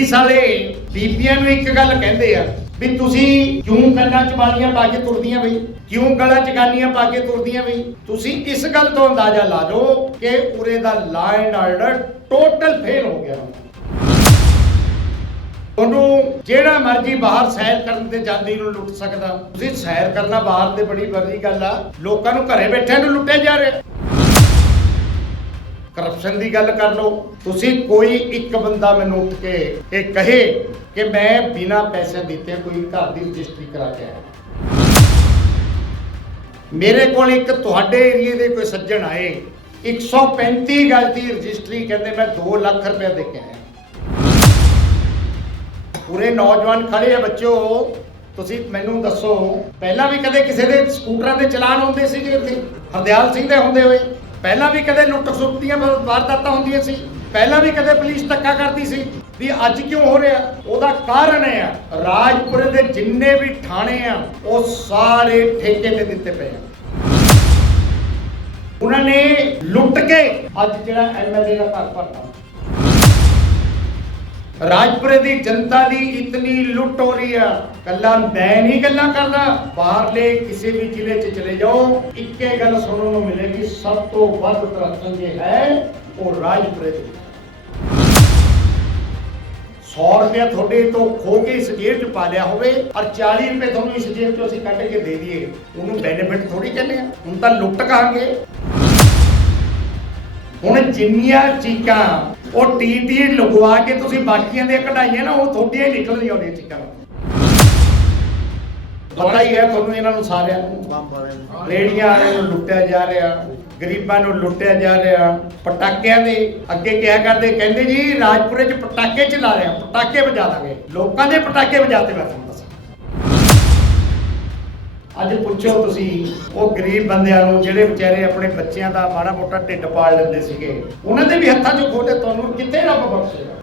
Police ਵਾਲੇ ਬੀਬੀਆਂ ਨੂੰ ਇੱਕ ਗੱਲ ਕਹਿੰਦੇ ਆ ਵੀ ਤੁਸੀਂ ਕਿਉਂ ਕੰਨਾਂ 'ਚ ਵਾਲੀਆਂ ਪਾ ਕੇ ਤੁਰਦੀਆਂ ਬਈ? ਕਿਉਂ ਗਲਾਂ 'ਚ ਗਾਨੀਆਂ ਪਾ ਕੇ ਤੁਰਦੀਆਂ ਬਈ? ਤੁਸੀਂ ਇਸ ਗੱਲ ਤੋਂ ਅੰਦਾਜ਼ਾ ਲਾ ਲਓ ਕਿ ਉਰੇ ਦਾ law and order total fail ਹੋ ਗਿਆ। ਉਹਨੂੰ ਜਿਹੜਾ ਮਰਜ਼ੀ ਬਾਹਰ ਸੈਰ ਕਰਨ ਤੇ ਜਾਂਦੀ ਨੂੰ ਲੁੱਟ ਸਕਦਾ। ਤੁਸੀਂ ਸੈਰ ਕਰਨਾ ਬਾਹਰ ਤੇ ਬੜੀ ਵੱਡੀ ਗੱਲ ਆ। ਲੋਕਾਂ ਨੂੰ ਘਰੇ ਬੈਠਿਆਂ ਨੂੰ ਲੁੱਟਿਆ ਜਾ ਰਿਹਾ। ਕਰਪਸ਼ਨ ਦੀ ਗੱਲ ਕਰ ਲਓ। ਤੁਸੀਂ ਕੋਈ ਇੱਕ ਬੰਦਾ ਮੈਨੂੰ ਉੱਠ ਕੇ ਇਹ ਕਹੇ ਕਿ ਮੈਂ ਬਿਨਾ ਪੈਸੇ ਦਿੱਤੇ ਕੋਈ ਘਰ ਦੀ ਰਜਿਸਟਰੀ ਕਰਾ ਕੇ ਆਇਆ। ਮੇਰੇ ਕੋਲ ਇੱਕ ਤੁਹਾਡੇ ਏਰੀਏ ਦੇ ਕੋਈ ਸੱਜਣ ਆਏ 135 ਗਜ ਦੀ ਰਜਿਸਟਰੀ, ਕਹਿੰਦੇ ਮੈਂ 2 ਲੱਖ ਰੁਪਏ ਦੇ ਕੇ ਆਇਆ। ਪੂਰੇ ਨੌਜਵਾਨ ਖੜੇ ਆ ਬੱਚੋ ਤੁਸੀਂ ਮੈਨੂੰ ਦੱਸੋ, ਪਹਿਲਾਂ ਵੀ ਕਦੇ ਕਿਸੇ ਦੇ ਸਕੂਟਰਾਂ ਦੇ ਚਲਾਨ ਹੁੰਦੇ ਸੀਗੇ ਇੱਥੇ? ਹਰਦਿਆਲ ਸਿੰਘ ਦੇ ਹੁੰਦੇ ਹੋਏ। ਪਹਿਲਾਂ ਵੀ ਕਦੇ ਲੁੱਟ ਖਸੁੱਟ ਦੀਆਂ ਵਾਰਦਾਤਾਂ ਹੁੰਦੀਆਂ ਸੀ। ਪਹਿਲਾਂ ਵੀ ਕਦੇ ਪੁਲਿਸ ਧੱਕਾ ਕਰਦੀ ਸੀ ਵੀ ਅੱਜ ਕਿਉਂ ਹੋ ਰਿਹਾ? ਉਹਦਾ ਕਾਰਨ ਇਹ ਆ, ਰਾਜਪੁਰੇ ਦੇ ਜਿੰਨੇ ਵੀ ਥਾਣੇ ਆ, ਉਹ ਸਾਰੇ ਠੇਕੇ ਤੇ ਦਿੱਤੇ ਪਏ ਆ। ਉਹਨਾਂ ਨੇ ਲੁੱਟ ਕੇ ਅੱਜ ਜਿਹੜਾ ਐਮਐਲਏ ਦਾ ਘਰ ਭਰਤਾ। ਰਾਜਪੁਰੇ ਦੀ ਜਨਤਾ ਦੀ ਇਤਨੀ ਲੁੱਟ ਹੋ ਰਹੀ ਆ। ਕੱਲਾ ਮੈਂ ਨਹੀਂ ਗੱਲਾਂ ਕਰਦਾ। ਬਾਹਰਲੇ ਕਿਸੇ ਵੀ ਜ਼ਿਲ੍ਹੇ 'ਚ ਚਲੇ ਜਾਓ। ਇੱਕੇ ਗੱਲ ਸੁਣਨ ਨੂੰ ਮਿਲੇਗੀ, ਸਭ ਤੋਂ ਵੱਧ ਕਰਪਸ਼ਨ ਜੇ ਹੈ ਉਹ ਰਾਜਪੁਰੇ ਦੇ। 100 ਰੁਪਏ ਤੁਹਾਡੇ ਤੋਂ ਖੋ ਕੇ ਇਸ ਜੇਬ 'ਚ ਪਾ ਲਿਆ ਹੋਵੇ ਔਰ 40 ਰੁਪਏ ਤੁਹਾਨੂੰ ਇਸ ਜੇਬ 'ਚੋਂ ਅਸੀਂ ਕੱਢ ਕੇ ਦੇ ਦਈਏ। ਉਹਨੂੰ ਬੈਨੀਫਿਟ ਥੋੜੀ ਕਹਿੰਦੇ ਆ। ਹੁਣ ਤਾਂ ਲੁੱਟ ਕਹਾਂਗੇ। ਹੁਣ ਜਿੰਨੀਆਂ ਚੀਕਾਂ ਉਹ ਟੀਟੀ ਲਗਵਾ ਕੇ ਤੁਸੀਂ ਬਾਕੀਆਂ ਦੀਆਂ ਕਢਾਈਆਂ ਨਾ, ਉਹ ਤੁਹਾਡੀਆਂ ਹੀ ਨਿਕਲਦੀਆਂ ਉਹਦੀਆਂ ਚੀਕਾਂ ਪਤਾ ਹੀ ਹੈ ਤੁਹਾਨੂੰ ਇਹਨਾਂ ਨੂੰ ਸਾਰਿਆਂ ਨੂੰ। ਰੇੜੀਆਂ ਵਾਲਿਆਂ ਨੂੰ ਲੁੱਟਿਆ ਜਾ ਰਿਹਾ, ਗਰੀਬਾਂ ਨੂੰ ਲੁੱਟਿਆ ਜਾ ਰਿਹਾ, ਪਟਾਕਿਆਂ ਦੇ ਅੱਗੇ ਕਿਹਾ ਕਰਦੇ? ਕਹਿੰਦੇ ਜੀ, ਰਾਜਪੁਰੇ 'ਚ ਪਟਾਕੇ ਚਲਾ ਰਿਹਾ, ਪਟਾਕੇ ਵਜਾ ਦਾਂਗੇ। ਲੋਕਾਂ ਦੇ ਪਟਾਕੇ ਵਜਾਤੇ ਮੈਂ ਅੱਜ ਪੁੱਛੋ ਤੁਸੀਂ, ਉਹ ਗਰੀਬ ਬੰਦਿਆਂ ਨੂੰ ਜਿਹੜੇ ਵਿਚਾਰੇ ਆਪਣੇ ਬੱਚਿਆਂ ਦਾ ਮਾੜਾ ਮੋਟਾ ਢਿੱਡ ਪਾਲ ਲੈਂਦੇ ਸੀਗੇ, ਉਹਨਾਂ ਦੇ ਵੀ ਹੱਥਾਂ 'ਚ ਖੋਲੇ ਤੁਹਾਨੂੰ ਕਿੱਥੇ ਰੱਬ ਬਖਸ਼ੇਗਾ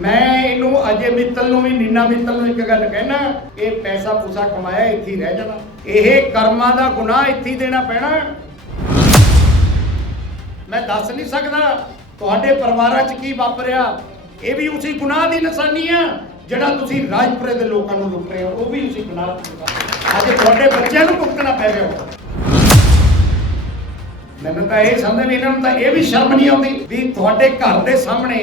ਮੈਂ ਇਹਨੂੰ ਅਜੇ ਮਿੱਤਲ ਨੂੰ ਵੀ, ਨੀਨਾ ਮਿੱਤਲ ਨੂੰ ਇੱਕ ਗੱਲ ਕਹਿਣਾ, ਇਹ ਪੈਸਾ ਪੂਸਾ ਕਮਾਇਆ ਇੱਥੇ ਹੀ ਰਹਿ ਜਾਣਾ। ਇਹ ਕਰਮਾਂ ਦਾ ਗੁਨਾਹ ਇੱਥੇ ਦੇਣਾ ਪੈਣਾ। ਮੈਂ ਦੱਸ ਨਹੀਂ ਸਕਦਾ, ਤੁਹਾਡੇ ਪਰਿਵਾਰਾਂ 'ਚ ਕੀ ਵਾਪਰਿਆ? ਇਹ ਵੀ ਉਸੇ ਗੁਨਾਹ ਦੀ ਨਿਸ਼ਾਨੀ ਆ। ਜਿਹੜਾ ਤੁਸੀਂ ਰਾਜਪੁਰੇ ਦੇ ਲੋਕਾਂ ਨੂੰ ਲੁੱਟ ਰਹੇ ਹੋ, ਉਹ ਵੀ ਉਸੇ ਗੁਨਾਹ ਅੱਜ ਤੁਹਾਡੇ ਬੱਚਿਆਂ ਨੂੰ ਭੁਗਤਣਾ ਪੈ ਰਿਹਾ ਹੋ ਮੈਨੂੰ ਤਾਂ ਇਹ ਸਮਝ ਵੀ ਇਹਨਾਂ ਨੂੰ ਤਾਂ ਇਹ ਵੀ ਸ਼ਰਮ ਨਹੀਂ ਆਉਂਦੀ ਵੀ ਤੁਹਾਡੇ ਘਰ ਦੇ ਸਾਹਮਣੇ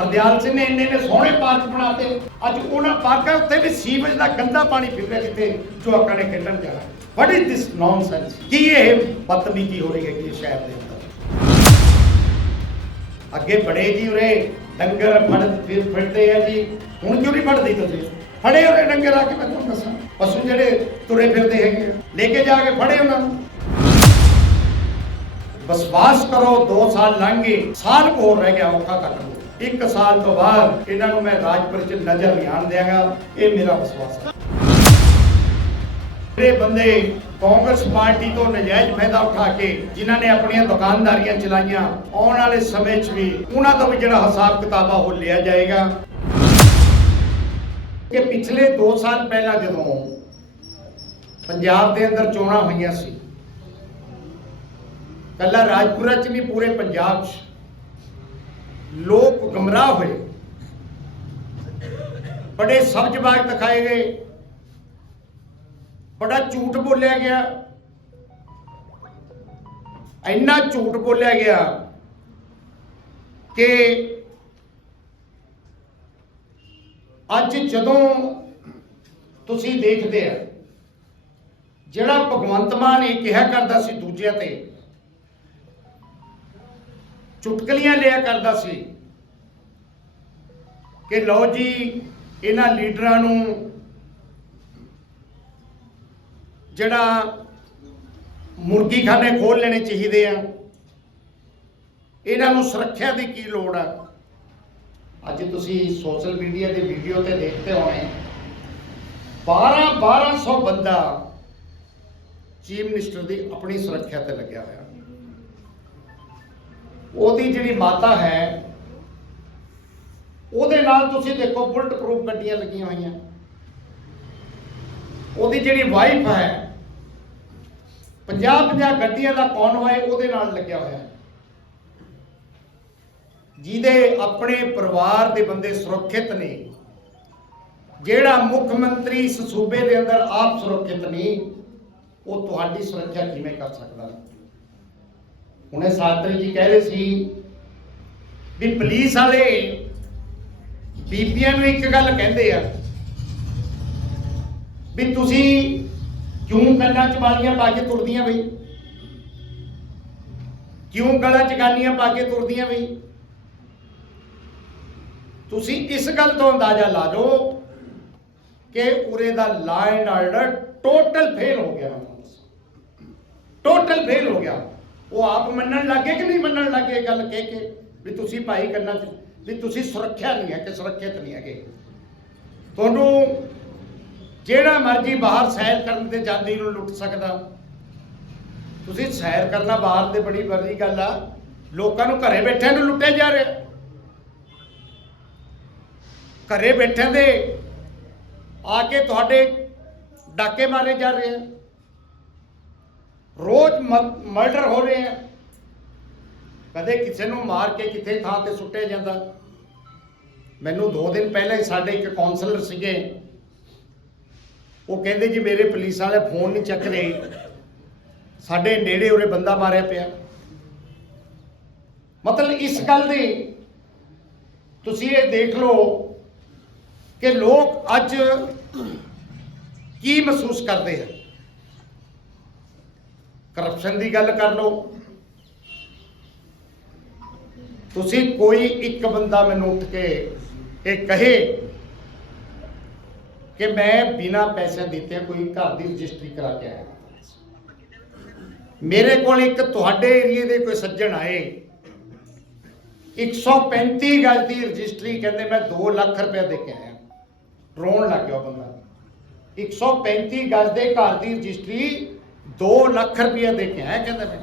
ਹਰਦਿਆਲ ਸਿੰਘ ਨੇ ਇੰਨੇ ਨੇ ਸੋਹਣੇ ਪਾਰਕ ਬਣਾਤੇ। ਅੱਜ ਉਹਨਾਂ ਪਾਰਕਾਂ ਉੱਤੇ ਵੀ ਸੀਵਰੇਜ ਦਾ ਗੰਦਾ ਪਾਣੀ ਫਿਰ ਰਿਹਾ ਜਿੱਥੇ ਜਵਾਕਾਂ ਨੇ ਖੇਡਣ ਜਾਣਾ। ਵਾਟ ਇਜ਼ ਦਿਸ ਨੌਨਸੈਂਸ ਕੀ ਇਹ ਬਦਤਮੀਜ਼ੀ ਹੋ ਰਹੀ ਹੈ ਕਿ ਸ਼ਹਿਰ ਦੇ ਅੰਦਰ? ਅੱਗੇ ਬੜੇ ਜੀ ਉਰੇ ਡੰਗਰ ਫੜ ਫਿਰ ਫਿਰਦੇ ਆ ਜੀ। ਹੁਣ ਕਿਉਂ ਨਹੀਂ ਫੜਦੇ ਤੁਸੀਂ? ਫੜੇ ਉਰੇ ਡੰਗਰ ਆ ਕੇ ਮੈਂ ਤੁਹਾਨੂੰ ਦੱਸਾਂ। ਪਸ਼ੂ ਜਿਹੜੇ ਤੁਰੇ ਫਿਰਦੇ ਹੈਗੇ ਆ। ਲੈ ਕੇ ਜਾ ਕੇ ਫੜੇ ਉਹਨਾਂ ਨੂੰ। ਵਿਸ਼ਵਾਸ ਕਰੋ 2 ਸਾਲ ਲੰਘ ਗਏ ਸਾਲ ਹੋਰ ਰਹਿ ਗਿਆ ਔਖਾ ਕੱਟ ਲਓ ਇੱਕ ਸਾਲ ਤੋਂ ਬਾਅਦ ਇਹਨਾਂ ਨੂੰ ਮੈਂ ਰਾਜਪੁਰ ਚ ਨਜ਼ਰ ਨਹੀਂ ਆਣ ਦਿਆਂਗਾ। ਇਹ ਮੇਰਾ ਵਿਸ਼ਵਾਸ ਹੈ। ਜਿਹੜੇ ਬੰਦੇ ਕਾਂਗਰਸ ਪਾਰਟੀ ਤੋਂ ਨਜਾਇਜ਼ ਫਾਇਦਾ ਉਠਾ ਕੇ ਜਿਨ੍ਹਾਂ ਨੇ ਆਪਣੀਆਂ ਦੁਕਾਨਦਾਰੀਆਂ ਚਲਾਈਆਂ, ਆਉਣ ਵਾਲੇ ਸਮੇਂ 'ਚ ਵੀ ਉਹਨਾਂ ਤੋਂ ਵੀ ਜਿਹੜਾ ਹਿਸਾਬ ਕਿਤਾਬ ਉਹ ਲਿਆ ਜਾਏਗਾ। ਕਿ ਪਿਛਲੇ 2 ਸਾਲ ਪਹਿਲਾਂ ਜਦੋਂ ਪੰਜਾਬ ਦੇ ਅੰਦਰ ਚੋਣਾਂ ਹੋਈਆਂ ਸੀ ਕੱਲਾ ਰਾਜਪੁਰਾ ਚ ਨਹੀਂ ਪੂਰੇ ਪੰਜਾਬ 'ਚ ਲੋਕ ਗਮਰਾਹ ਹੋਏ। ਬੜੇ ਸਬਜ਼ ਬਾਗ ਦਿਖਾਏ ਗਏ। ਬੜਾ ਝੂਠ ਬੋਲਿਆ ਗਿਆ। ਇੰਨਾ ਝੂਠ ਬੋਲਿਆ ਗਿਆ ਕਿ ਅੱਜ ਜਦੋਂ ਤੁਸੀਂ ਦੇਖਦੇ ਆ, ਜਿਹੜਾ ਭਗਵੰਤ ਮਾਨ ਇਹ ਕਿਹਾ ਕਰਦਾ ਸੀ ਦੂਜਿਆਂ ਤੇ, ਚੁਟਕਲੀਆਂ ਲਿਆ ਕਰਦਾ ਸੀ ਕਿ ਲਓ ਜੀ, ਇਹਨਾਂ ਲੀਡਰਾਂ ਨੂੰ ਜਿਹੜਾ ਮੁਰਗੀ ਖਾਨੇ ਖੋਲ ਲੈਣੇ ਚਾਹੀਦੇ ਆ। ਇਹਨਾਂ ਨੂੰ ਸੁਰੱਖਿਆ ਦੀ ਕੀ ਲੋੜ ਆ? ਅੱਜ ਤੁਸੀਂ ਸੋਸ਼ਲ ਮੀਡੀਆ ਦੇ ਵੀਡੀਓ ਤੇ ਦੇਖਦੇ ਹੋਣੇ 12 1200 ਬੰਦਾ ਚੀਫ ਮਿਨਿਸਟਰ ਦੀ ਆਪਣੀ ਸੁਰੱਖਿਆ ਤੇ ਲੱਗਿਆ ਹੋਇਆ। ਉਹਦੀ ਜਿਹੜੀ ਮਾਤਾ ਹੈ, ਉਹਦੇ ਨਾਲ ਤੁਸੀਂ ਦੇਖੋ ਬੁਲਟ ਪ੍ਰੂਫ ਗੱਡੀਆਂ ਲੱਗੀਆਂ ਹੋਈਆਂ। ਉਹਦੀ ਜਿਹੜੀ ਵਾਈਫ ਹੈ 50 50 ਗੱਡੀਆਂ ਦਾ ਕੌਨਵਾਏ ਉਹਦੇ ਨਾਲ ਲੱਗਿਆ ਹੋਇਆ। ਜਿਹਦੇ ਆਪਣੇ ਪਰਿਵਾਰ ਦੇ ਬੰਦੇ ਸੁਰੱਖਿਅਤ ਨੇ, ਜਿਹੜਾ ਮੁੱਖ ਮੰਤਰੀ ਇਸ ਸੂਬੇ ਦੇ ਅੰਦਰ ਆਪ ਸੁਰੱਖਿਅਤ ਨਹੀਂ, ਉਹ ਤੁਹਾਡੀ ਸੁਰੱਖਿਆ ਕਿਵੇਂ ਕਰ ਸਕਦਾ? ਹੁਣੇ ਸਾਤਰੀ ਜੀ ਕਹਿ ਰਹੇ ਸੀ ਵੀ ਪੁਲਿਸ ਵਾਲੇ ਬੀਬੀਆਂ ਨੂੰ ਇੱਕ ਗੱਲ ਕਹਿੰਦੇ ਆ, ਵੀ ਤੁਸੀਂ ਕਿਉਂ ਕੰਨਾਂ 'ਚ ਵਾਲੀਆਂ ਪਾ ਕੇ ਤੁਰਦੀਆਂ ਬਈ? ਕਿਉਂ ਗਲਾਂ 'ਚ ਗਾਨੀਆਂ ਪਾ ਕੇ ਤੁਰਦੀਆਂ ਬਈ? ਤੁਸੀਂ ਇਸ ਗੱਲ ਤੋਂ ਅੰਦਾਜ਼ਾ ਲਾ ਲਓ ਕਿ ਉਰੇ ਦਾ law and order total fail ਹੋ ਗਿਆ। ਟੋਟਲ ਫੇਲ ਹੋ ਗਿਆ। ਉਹ ਆਪ ਮੰਨਣ ਲੱਗੇ ਕਿ ਨਹੀਂ ਮੰਨਣ ਲੱਗੇ ਇਹ ਗੱਲ ਕਹਿ ਕੇ? ਵੀ ਤੁਸੀਂ ਭਾਈ ਕੰਨਾਂ 'ਚ ਵੀ ਤੁਸੀਂ ਸੁਰੱਖਿਆ ਨਹੀਂ ਹੈ ਕਿ ਸੁਰੱਖਿਅਤ ਨਹੀਂ ਹੈਗੇ। ਤੁਹਾਨੂੰ ਜਿਹੜਾ ਮਰਜ਼ੀ ਬਾਹਰ ਸੈਰ ਕਰਨ ਤੇ ਜਾਂਦੀ ਨੂੰ ਲੁੱਟ ਸਕਦਾ। ਤੁਸੀਂ ਸੈਰ ਕਰਨਾ ਬਾਹਰ ਦੇ ਬੜੀ ਵੱਡੀ ਗੱਲ ਆ। ਲੋਕਾਂ ਨੂੰ ਘਰੇ ਬੈਠਿਆਂ ਨੂੰ ਲੁੱਟਿਆ ਜਾ ਰਿਹਾ। ਘਰੇ ਬੈਠਿਆਂ ਦੇ ਆ ਕੇ ਤੁਹਾਡੇ ਡਾਕੇ ਮਾਰੇ ਜਾ ਰਹੇ ਆ। ਰੋਜ਼ ਮਰਡਰ ਹੋ ਰਹੇ ਆ। ਕਦੇ ਕਿਸੇ ਨੂੰ ਮਾਰ ਕੇ ਕਿਤੇ ਥਾਂ ਤੇ ਸੁੱਟਿਆ ਜਾਂਦਾ। ਮੈਨੂੰ 2 ਦਿਨ ਪਹਿਲਾਂ ਹੀ ਸਾਡੇ ਇੱਕ ਕਾਉਂਸਲਰ ਸੀਗੇ। ਉਹ ਕਹਿੰਦੇ ਜੀ ਮੇਰੇ ਪੁਲਿਸ ਵਾਲੇ ਫੋਨ ਨਹੀਂ ਚੱਕ ਰਹੇ। ਸਾਡੇ ਨੇੜੇ ਉਰੇ ਬੰਦਾ ਮਾਰਿਆ ਪਿਆ। ਮਤਲਬ ਇਸ ਗੱਲ ਦੀ ਤੁਸੀਂ ਇਹ ਦੇਖ ਲਓ ਕਿ ਲੋਕ ਅੱਜ ਕੀ ਮਹਿਸੂਸ ਕਰਦੇ ਆ। ਕਰਪਸ਼ਨ ਦੀ ਗੱਲ ਕਰ ਲਓ। ਤੁਸੀਂ ਕੋਈ ਇੱਕ ਬੰਦਾ ਮੈਨੂੰ ਉੱਠ ਕੇ ਇਹ ਕਹੇ ਕਿ ਮੈਂ ਬਿਨਾ ਪੈਸੇ ਦਿੱਤੇ ਕੋਈ ਘਰ ਦੀ ਰਜਿਸਟਰੀ ਕਰਾ ਕੇ ਆਇਆ। ਮੇਰੇ ਕੋਲ ਇੱਕ ਤੁਹਾਡੇ ਏਰੀਏ ਦੇ ਕੋਈ ਸੱਜਣ ਆਏ। 135 ਗਜ ਦੀ ਰਜਿਸਟਰੀ ਕਹਿੰਦੇ ਮੈਂ 2 ਲੱਖ ਰੁਪਏ ਦੇ ਕੇ ਆਇਆ। ਰੋਣ ਲੱਗ ਗਿਆ ਉਹ ਬੰਦਾ। 135 ਗਜ ਦੇ ਘਰ ਦੀ ਰਜਿਸਟਰੀ 2 ਲੱਖ ਰੁਪਏ ਦੇ ਕੇ ਆਇਆ ਕਹਿੰਦਾ ਮੈਂ।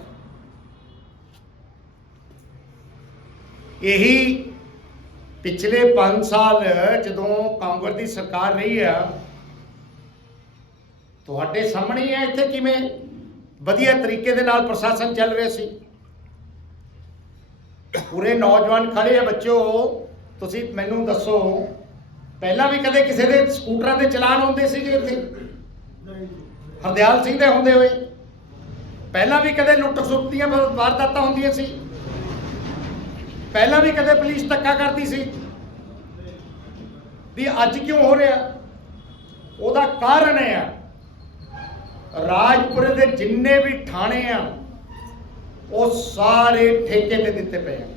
ਇਹੀ ਪਿਛਲੇ 5 ਸਾਲ ਜਦੋਂ ਕਾਂਗਰਸ ਦੀ ਸਰਕਾਰ ਰਹੀ ਆ, ਤੁਹਾਡੇ ਸਾਹਮਣੇ ਹੈ ਇੱਥੇ ਕਿਵੇਂ ਵਧੀਆ ਤਰੀਕੇ ਦੇ ਨਾਲ ਪ੍ਰਸ਼ਾਸਨ ਚੱਲ ਰਿਹਾ ਸੀ? ਪੂਰੇ ਨੌਜਵਾਨ ਖੜੇ ਆ ਬੱਚੋ ਤੁਸੀਂ ਮੈਨੂੰ ਦੱਸੋ, ਪਹਿਲਾਂ ਵੀ ਕਦੇ ਕਿਸੇ ਦੇ ਸਕੂਟਰਾਂ ਦੇ ਚਲਾਨ ਹੁੰਦੇ ਸੀਗੇ ਇੱਥੇ? ਹਰਦਿਆਲ ਸਿੰਘ ਦੇ ਹੁੰਦੇ ਹੋਏ? ਪਹਿਲਾਂ ਵੀ ਕਦੇ ਲੁੱਟ ਖਸੁੱਟੀਆਂ ਵਾਰਦਾਤਾਂ ਹੁੰਦੀਆਂ ਸੀ? ਪਹਿਲਾਂ ਵੀ ਕਦੇ ਪੁਲਿਸ ਧੱਕਾ ਕਰਦੀ ਸੀ ਵੀ ਅੱਜ ਕਿਉਂ ਹੋ ਰਿਹਾ? ਉਹਦਾ ਕਾਰਨ ਹੈ ਰਾਜਪੁਰੇ ਦੇ ਜਿੰਨੇ ਵੀ ਥਾਣੇ ਆ ਉਹ ਸਾਰੇ ਠੇਕੇ ਤੇ ਦਿੱਤੇ ਪਏ ਆ।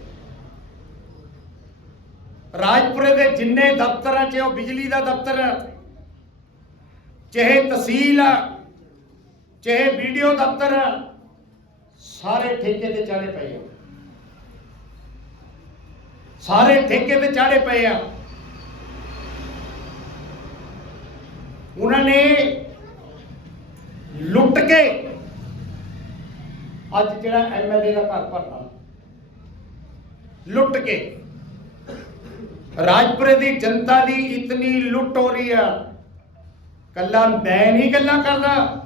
ਰਾਜਪੁਰੇ ਦੇ ਜਿੰਨੇ ਦਫ਼ਤਰਾਂ 'ਚ ਉਹ ਬਿਜਲੀ ਦਾ ਦਫ਼ਤਰ ਆ, ਚਾਹੇ ਤਹਿਸੀਲ ਆ ਚਾਹੇ ਵੀਡੀਓ ਦਫ਼ਤਰ ਆ, ਸਾਰੇ ਠੇਕੇ ਤੇ ਚਾੜੇ ਪਏ ਆ। ਸਾਰੇ ਠੇਕੇ ਤੇ ਚਾੜੇ ਪਏ ਆ। ਉਹਨਾਂ ਨੇ ਲੁੱਟ ਕੇ ਅੱਜ ਜਿਹੜਾ ਐਮਐਲਏ ਦਾ ਘਰ ਭਰਨਾ ਲੁੱਟ ਕੇ। ਰਾਜਪੁਰੇ ਦੀ ਜਨਤਾ ਦੀ ਇਤਨੀ ਲੁੱਟ ਹੋ ਰਹੀ ਆ। ਕੱਲਾ ਮੈਂ ਨਹੀਂ ਗੱਲਾਂ ਕਰਦਾ।